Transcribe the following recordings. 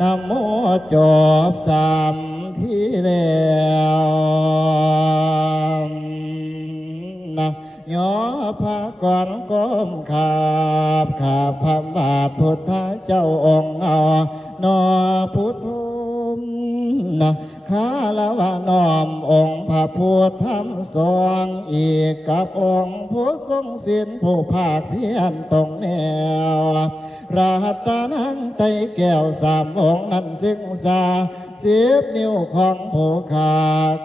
นะโมจบสามที่แล้วนะย่อพระก่อนก้มข้าพระบาทพุทธเจ้าองค์นอพุทธนะข้าละวะน้อมองค์พระพุทธธรรมสองอีกกับองค์ผู้ทรงศีลผู้ภาคเพียรตรงแนวราตานังไตแก้วสามองค์นั้นศึกษา10 นิ้วของผู้ขา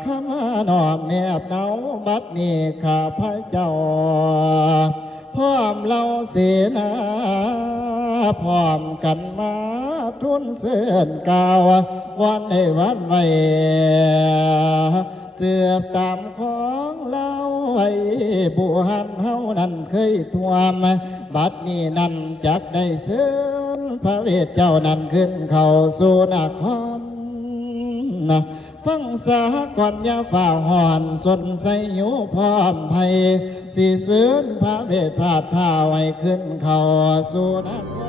ข้ามาน้อมแนบเนาบัดนี้ข้าพระเจ้าพร้อมเราเสนาพร้อมกันมาทุนเสื่อนกาววันในวันไว้เสือบตามของเราไว้บุหันเฮานั้นเคยทวมบัดนี้นั้นจักได้เสื่อพระเวทเจ้านั้นขึ้นเข้าสู่นครนะฟังสาก่อนยาฝ่าหอนสนใสอยู่พร้อมภัยสีเสื่อพระเวทพาดท่าไว้ขึ้นเข้าสู่นคร